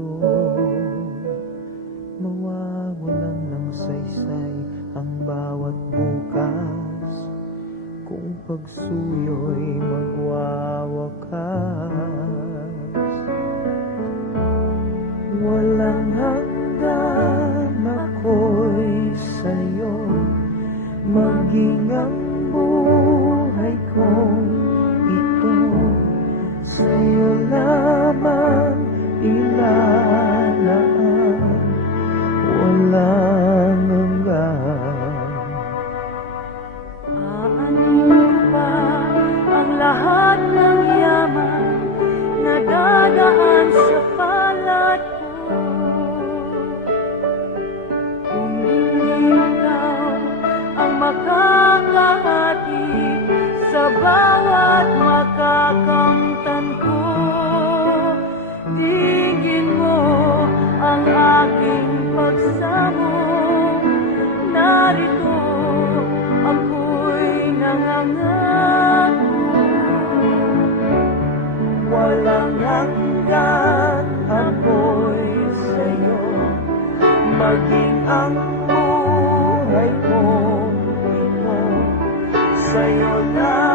mundo. Mawawalan ng saysay ang bawat bukas kung pagsuyo'y magwawakas. Walang hanggan ako'y sa'yo, maging ang buhay kong ito sa'yo lamang ilalaan, walang hanggan. Aanin ko pa ang lahat ng yaman na dadaan sa palad ko, kung hindi ikaw ang makakahatid sa bawat makakamtan ko. Tingin mo ang aking pagsamo, narito ako'y nangangako. Walang hanggan ako'y sa'yo, maging ang buhay mo ito sa'yo lang.